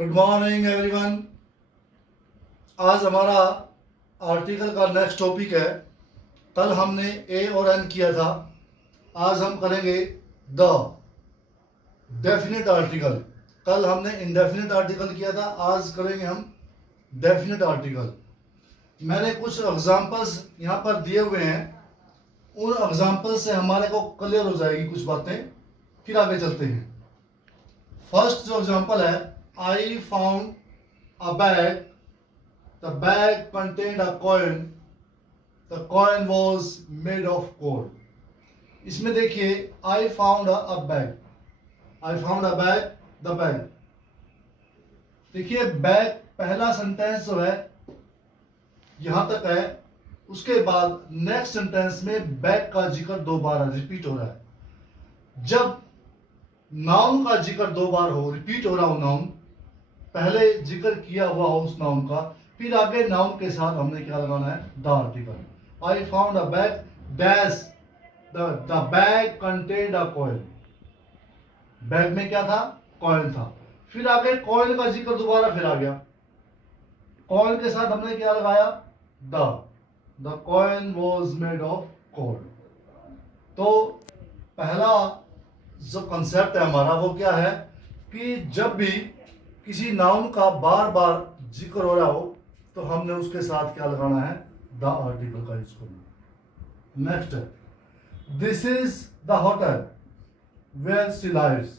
Good morning everyone. आज हमारा article का नेक्स्ट टॉपिक है। कल हमने ए और एन किया था, आज हम करेंगे द डेफिनेट आर्टिकल। कल हमने इनडेफिनेट आर्टिकल किया था, आज करेंगे हम डेफिनेट आर्टिकल। मैंने कुछ एग्जांपल्स यहाँ पर दिए हुए हैं, उन एग्जांपल से हमारे को क्लियर हो जाएगी कुछ बातें। फिर आगे चलते हैं। फर्स्ट जो एग्जांपल है, I found a bag. The bag contained a coin. The coin was made of gold. इसमें देखिए I found a bag. I found a bag. The bag. देखिए बैग पहला सेंटेंस जो है यहां तक है, उसके बाद नेक्स्ट सेंटेंस में बैग का जिक्र दो बार रिपीट हो रहा है। जब नाउन का जिक्र दो बार हो, रिपीट हो रहा हो नाउन, पहले जिक्र किया हुआ हो उस नाउन का, फिर आगे नाउन के साथ हमने क्या लगाना है, the article. I found a bag dash the bag contained a coin. Bag में क्या था, कॉइन था। फिर आगे कॉइन का जिक्र दोबारा फिर आ गया, कॉइन के साथ हमने क्या लगाया, the coin was made of gold. तो पहला जो कंसेप्ट है हमारा वो क्या है कि जब भी किसी नाउन का बार बार जिक्र हो रहा हो तो हमने उसके साथ क्या लगाना है, द आर्टिकल का यूज करना। नेक्स्ट है, this is the hotel where she lives.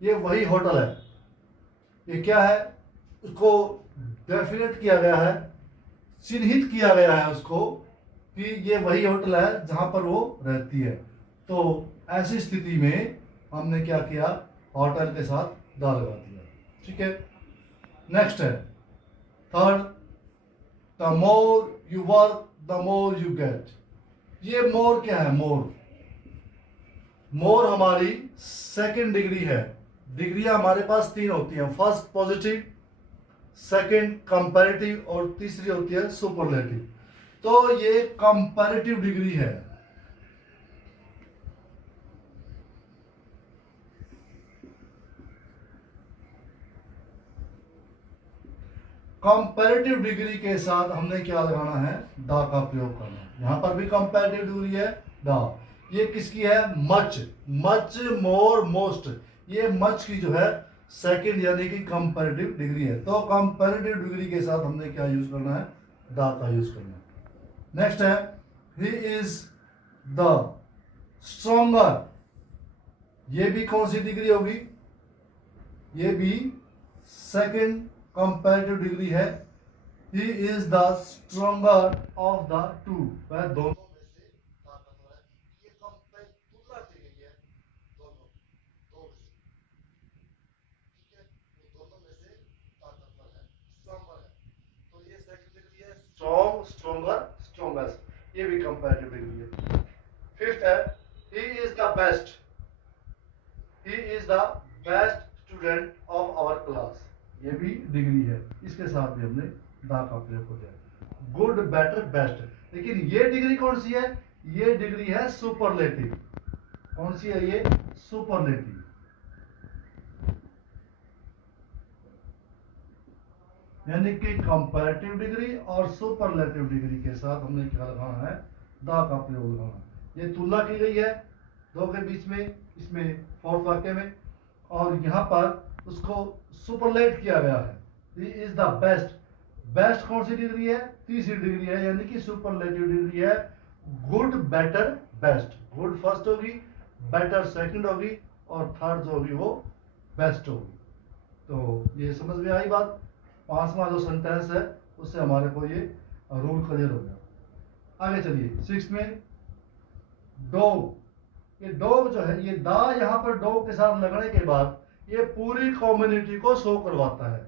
ये वही होटल है। ये क्या है, उसको डेफिनेट किया गया है, चिन्हित किया गया है उसको कि ये वही होटल है जहां पर वो रहती है। तो ऐसी स्थिति में हमने क्या किया, होटल के साथ द लगा दिया। ठीक है। नेक्स्ट है third, the more you work the more you get. ये मोर क्या है, मोर हमारी सेकंड डिग्री है। डिग्रियां हमारे पास तीन होती हैं, फर्स्ट पॉजिटिव, सेकंड कंपैरेटिव और तीसरी होती है सुपरलेटिव। तो ये कंपैरेटिव डिग्री है। कंपैरेटिव डिग्री के साथ हमने क्या लगाना है, द का प्रयोग करना है। यहां पर भी कंपैरेटिव डिग्री है द। ये किसकी है, मच, मोर, मोस्ट। ये मच की जो है सेकंड यानी कि कंपैरेटिव डिग्री है। तो कंपैरेटिव डिग्री के साथ हमने क्या यूज करना है, द का यूज करना है। नेक्स्ट है, ही इज द स्ट्रॉन्गर। ये भी कौन सी डिग्री होगी, ये भी सेकंड कंपैरेटिव डिग्री है। He is the stronger of the two. वह दोनों में से ताकतवर है। ये तुलना की गई है दोनों, दो में से। ठीक है, वो दोनों में से ताकतवर है, स्ट्रॉन्गर है। तो ये सेकंड डिग्री है, स्ट्रॉन्ग, स्ट्रॉन्गर, स्ट्रॉन्गेस्ट। ये भी कंपैरेटिव डिग्री है। फिफ्थ है, he is the best. He is the best student of our class. ये भी डिग्री है, इसके साथ भी हमने दा का प्रयोग हो जाए। Good, better, best. लेकिन ये डिग्री कौन सी है, ये डिग्री है सुपरलेटिव। कौन सी है ये, सुपरलेटिव। यानी कि कंपैरेटिव डिग्री और सुपरलेटिव डिग्री के साथ हमने क्या लगाना है, दा का प्रयोग लगाना। ये तुलना की गई है दो के बीच में, इसमें फोर्थ वाक्य में, और यहां पर उसको सुपरलेट किया गया है। He is the best. Best कौन सी डिग्री है, तीसरी डिग्री है, यानी कि सुपरलेटिव डिग्री है। Good, better, best. Good first होगी, बेटर सेकंड होगी, और थर्ड जो होगी वो बेस्ट होगी। तो ये समझ में आई बात। पांचवा जो सेंटेंस है उससे हमारे को ये रूल क्लियर हो गया। आगे चलिए, सिक्स में, डॉग। ये डॉग जो है, ये दा यहाँ पर डॉग के साथ लगने के बाद ये पूरी कम्युनिटी को शो करवाता है।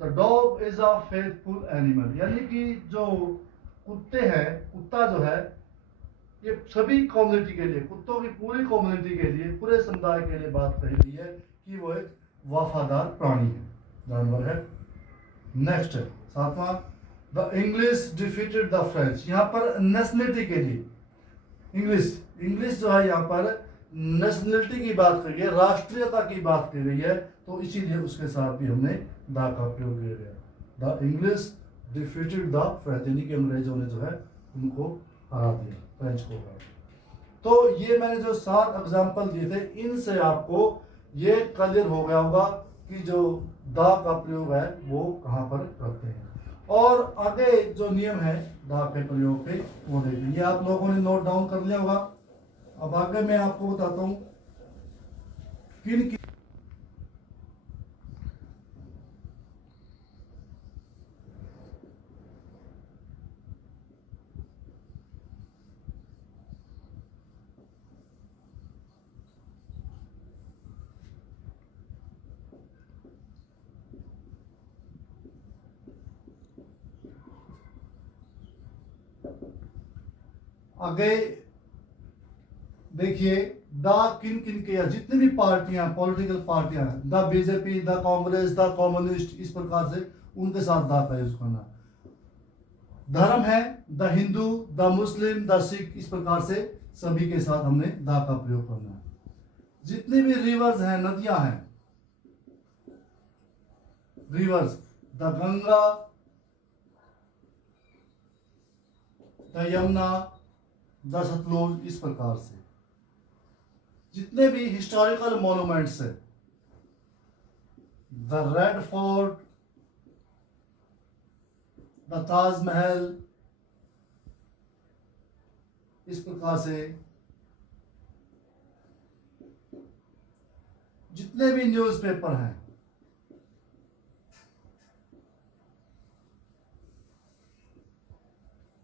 The dog is a faithful animal. यानी कि जो कुत्ते हैं, कुत्ता जो है, ये सभी कम्युनिटी के लिए, कुत्तों की पूरी कम्युनिटी के लिए, पूरे समुदाय के लिए बात कही गई है कि वो एक वफादार प्राणी है, जानवर है। नेक्स्ट है सातवां, the English defeated the French. यहाँ पर नेशनलिटी के लिए इंग्लिश जो है यहाँ पर नेशनलिटी की बात की गई है, राष्ट्रीयता की बात की गई है। तो इसीलिए उसके साथ भी हमने दा का प्रयोग किया गया। The English defeated the French, यानी कि अंग्रेजों ने जो है उनको हरा दिया, फ्रेंच को हरा दिया। तो ये मैंने जो 7 एग्जाम्पल दिए थे, इनसे आपको ये क्लियर हो गया होगा कि जो दा का प्रयोग है वो कहाँ पर करते हैं। और आगे जो नियम है दा के प्रयोग के वो देखिए, ये आप लोगों ने नोट डाउन कर लिया होगा। अब आगे मैं आपको बताता हूँ किन किन आगे देखिए द किन किन के, या जितनी भी पार्टियां, पॉलिटिकल पार्टियां, the BJP, the Congress, the communist, इस प्रकार से उनके साथ द का यूज करना। धर्म है the Hindu, the Muslim, the Sikh, इस प्रकार से सभी के साथ हमने द का प्रयोग करना है। जितने भी रिवर्स हैं, नदियां हैं, rivers, the Ganga, the Yamuna, the Sutlej, इस प्रकार से जितने भी हिस्टोरिकल मॉन्यूमेंट्स है, the Red Fort, the Taj Mahal, इस प्रकार से जितने भी न्यूज़पेपर हैं,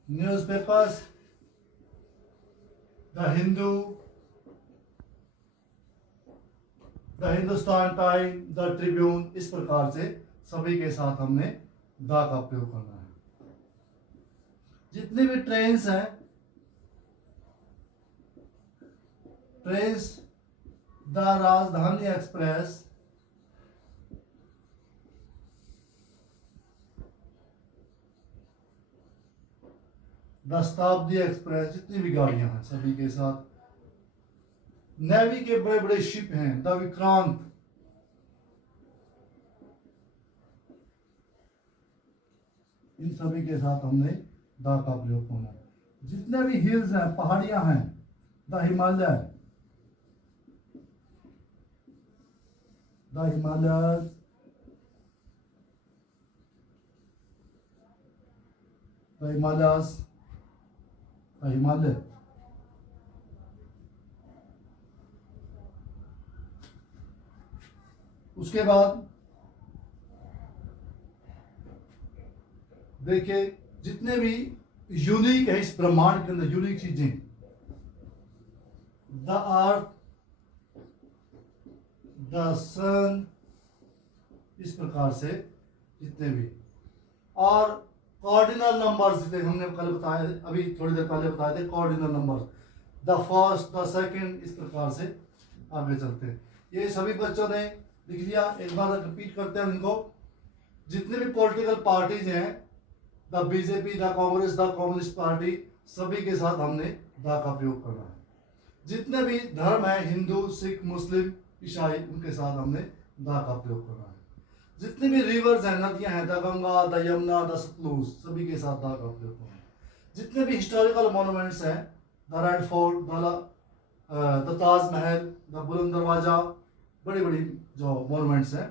newspapers, the Hindu, the Hindustan Times, the Tribune, इस प्रकार से सभी के साथ हमने द का प्रयोग करना है। जितने भी ट्रेन्स हैं, ट्रेन्स, द राजधानी एक्सप्रेस, द शताब्दी एक्सप्रेस, जितनी भी गाड़ियां हैं सभी के साथ। नेवी के बड़े बड़े शिप हैं, द विक्रांत, इन सभी के साथ हमने द का प्रयोग करना है। जितने भी हिल्स हैं, पहाड़ियां हैं, the Himalaya, the Himalayas, the Himalayas, the Himalaya. उसके बाद देखिए जितने भी यूनिक है इस ब्रह्मांड के अंदर, यूनिक चीजें, द अर्थ, द सन, इस प्रकार से जितने भी। और कॉर्डिनल नंबर्स, जितने हमने कल बताए, अभी थोड़ी देर पहले बताए थे, cardinal numbers, the first, the second, इस प्रकार से आगे चलते हैं। ये सभी बच्चों ने लिख लिया, एक बार रिपीट करते हैं इनको। जितने भी पॉलिटिकल पार्टीज हैं, the BJP, the Congress, the communist party, सभी के साथ हमने द का प्रयोग करना है। जितने भी धर्म है, हिंदू, सिख, मुस्लिम, ईसाई, उनके साथ हमने द का प्रयोग करना है। जितने भी रिवर्स हैं, नदियां हैं, the Ganga, the Yamuna, the Sutlej, सभी के साथ द का प्रयोग करना है। जितने भी हिस्टोरिकल मॉन्यूमेंट्स हैं, the Red Fort, the Taj Mahal, the बुलंद दरवाजा, बड़ी बड़ी जो मॉन्यूमेंट्स हैं।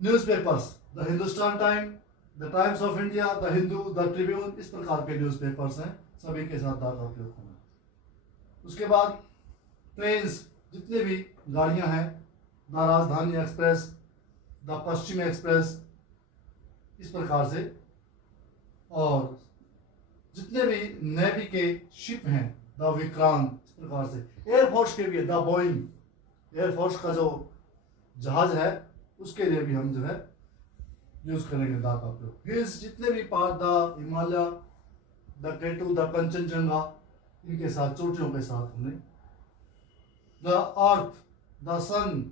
Newspapers, the Hindustan Times, the times of India, the Hindu, the Tribune, इस प्रकार के न्यूज़पेपर्स हैं, सभी के साथ द का प्रयोग करना है। उसके बाद ट्रेन्स, जितने भी गाड़ियां हैं, द राजधानी एक्सप्रेस, द पश्चिम एक्सप्रेस, इस प्रकार से। और जितने भी नेवी के शिप हैं, द विक्रांत, इस प्रकार से। एयरफोर्स के भी है, द बोइंग, एयरफोर्स का जो जहाज है उसके लिए भी हम जो है यूज करेंगे द का प्रयोग। हिल्स, जितने भी part, the Himalaya, the K two, the Kanchenjunga, इनके साथ, चोटियों के साथ हमने। The earth, the sun,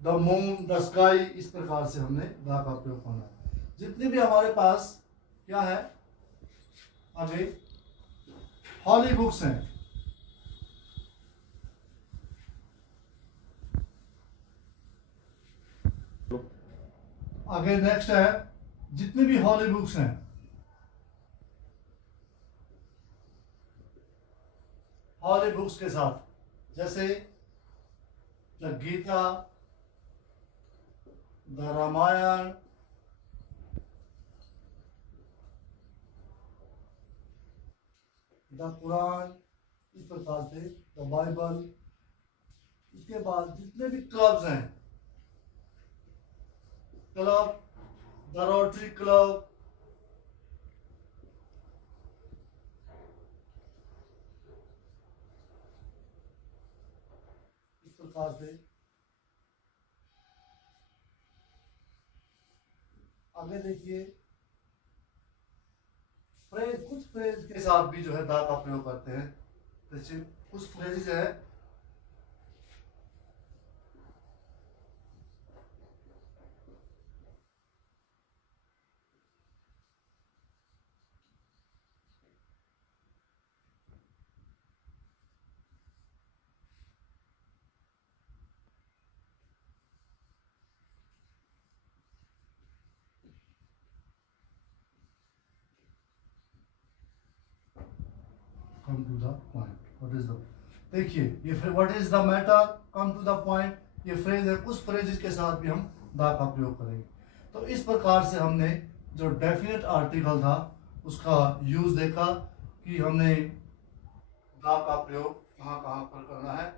the moon, the sky, इस प्रकार से हमने द का प्रयोग करना है। जितने भी हमारे पास क्या है, आगे हॉली बुक्स हैं, आगे नेक्स्ट है, जितनी भी हॉली बुक्स हैं, हॉली बुक्स के साथ जैसे the Gita, the Ramayana, the Quran, इस प्रकार से द बाइबल। इसके बाद जितने भी क्लब्स हैं, क्लब, द रोटरी क्लब, इस प्रकार से आगे देखिए, फ्रेज, कुछ फ्रेज के साथ भी जो है दा का प्रयोग करते हैं। जैसे कुछ फ्रेजेस है, come to the point, what is the, देखिए ये what is the matter, come to the point, ये फ्रेज है। कुछ फ्रेजेस के साथ भी हम द का प्रयोग करेंगे। तो इस प्रकार से हमने जो डेफिनेट आर्टिकल था उसका यूज देखा कि हमने द का प्रयोग कहाँ कहाँ पर करना है।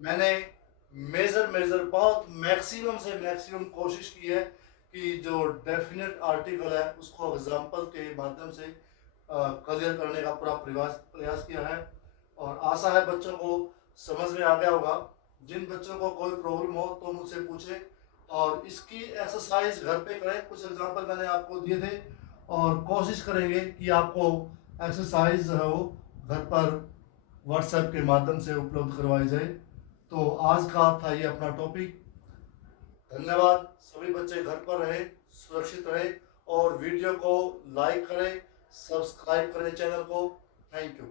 मैंने मेजर बहुत मैक्सिमम से मैक्सिमम कोशिश की है कि जो डेफिनेट आर्टिकल है उसको एग्जाम्पल के माध्यम से क्लियर करने का पूरा प्रयास किया है, और आशा है बच्चों को समझ में आ गया होगा। जिन बच्चों को कोई प्रॉब्लम हो तो मुझसे पूछे, और इसकी एक्सरसाइज घर पे करें। कुछ एग्जांपल मैंने आपको दिए थे, और कोशिश करेंगे कि आपको एक्सरसाइज जो है वो घर पर व्हाट्सएप के माध्यम से उपलब्ध करवाई जाए। तो आज का था ये अपना टॉपिक। धन्यवाद। सभी बच्चे घर पर रहे, सुरक्षित रहे, और वीडियो को लाइक करें, सब्सक्राइब करें चैनल को। Thank you.